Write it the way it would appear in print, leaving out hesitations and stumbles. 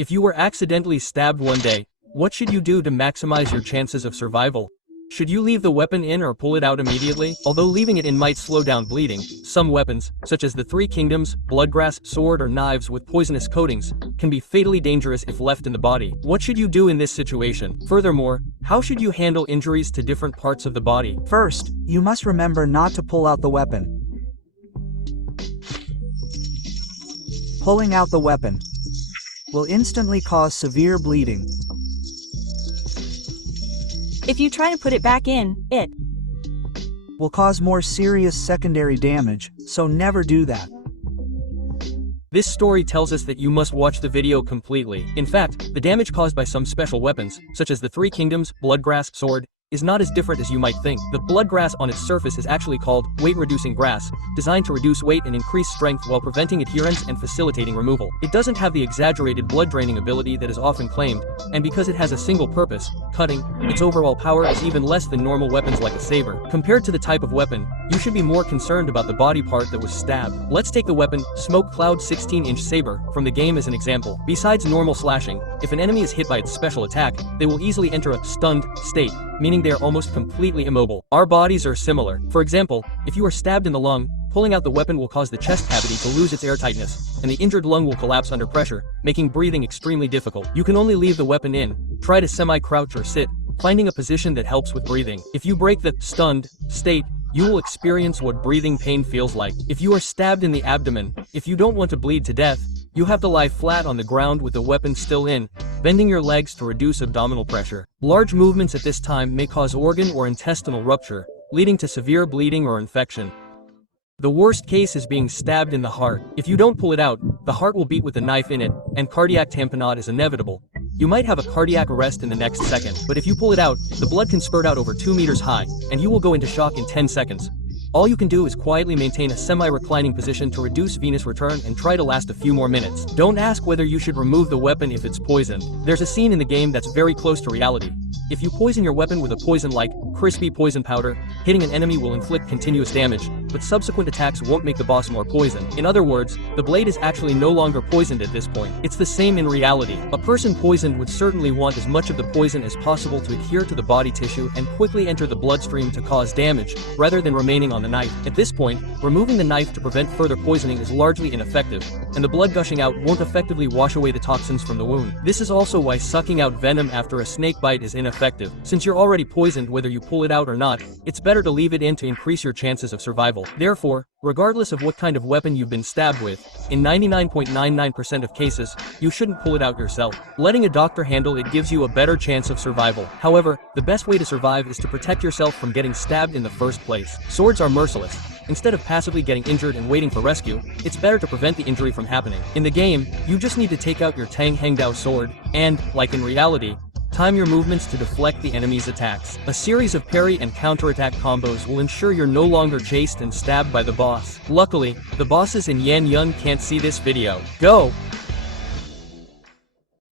If you were accidentally stabbed one day, what should you do to maximize your chances of survival? Should you leave the weapon in or pull it out immediately? Although leaving it in might slow down bleeding, some weapons, such as the Three Kingdoms, bloodgrass, sword or knives with poisonous coatings, can be fatally dangerous if left in the body. What should you do in this situation? Furthermore, how should you handle injuries to different parts of the body? First, you must remember not to pull out the weapon. Pulling out the weapon will instantly cause severe bleeding. If you try to put it back in, it will cause more serious secondary damage, so never do that. This story tells us that you must watch the video completely. In fact, the damage caused by some special weapons, such as the Three Kingdoms, bloodgrass, sword, is not as different as you might think. The bloodgrass on its surface is actually called weight-reducing grass, designed to reduce weight and increase strength while preventing adherence and facilitating removal. It doesn't have the exaggerated blood-draining ability that is often claimed, and because it has a single purpose, cutting, its overall power is even less than normal weapons like a saber. Compared to the type of weapon, you should be more concerned about the body part that was stabbed. Let's take the weapon, Smoke Cloud 16-inch Saber, from the game as an example. Besides normal slashing, if an enemy is hit by its special attack, they will easily enter a stunned state, meaning they are almost completely immobile. Our bodies are similar. For example, if you are stabbed in the lung, pulling out the weapon will cause the chest cavity to lose its airtightness, and the injured lung will collapse under pressure, making breathing extremely difficult. You can only leave the weapon in, try to semi-crouch or sit, finding a position that helps with breathing. If you break the stunned state, you will experience what breathing pain feels like. If you are stabbed in the abdomen, if you don't want to bleed to death, you have to lie flat on the ground with the weapon still in, bending your legs to reduce abdominal pressure. Large movements at this time may cause organ or intestinal rupture, leading to severe bleeding or infection. The worst case is being stabbed in the heart. If you don't pull it out, the heart will beat with the knife in it, and cardiac tamponade is inevitable. You might have a cardiac arrest in the next second, but if you pull it out, the blood can spurt out over 2 meters high, and you will go into shock in 10 seconds. All you can do is quietly maintain a semi-reclining position to reduce venous return and try to last a few more minutes. Don't ask whether you should remove the weapon if it's poisoned. There's a scene in the game that's very close to reality. If you poison your weapon with a poison like crispy poison powder, hitting an enemy will inflict continuous damage, but subsequent attacks won't make the boss more poisoned. In other words, the blade is actually no longer poisoned at this point. It's the same in reality. A person poisoned would certainly want as much of the poison as possible to adhere to the body tissue and quickly enter the bloodstream to cause damage, rather than remaining on the knife. At this point, removing the knife to prevent further poisoning is largely ineffective, and the blood gushing out won't effectively wash away the toxins from the wound. This is also why sucking out venom after a snake bite is ineffective. Since you're already poisoned whether you pull it out or not, it's better to leave it in to increase your chances of survival. Therefore, regardless of what kind of weapon you've been stabbed with, in 99.99% of cases, you shouldn't pull it out yourself. Letting a doctor handle it gives you a better chance of survival. However, the best way to survive is to protect yourself from getting stabbed in the first place. Swords are merciless. Instead of passively getting injured and waiting for rescue, it's better to prevent the injury from happening. In the game, you just need to take out your Tang Hengdao sword, and, like in reality, time your movements to deflect the enemy's attacks. A series of parry and counterattack combos will ensure you're no longer chased and stabbed by the boss. Luckily, the bosses in Yan Yun can't see this video. Go!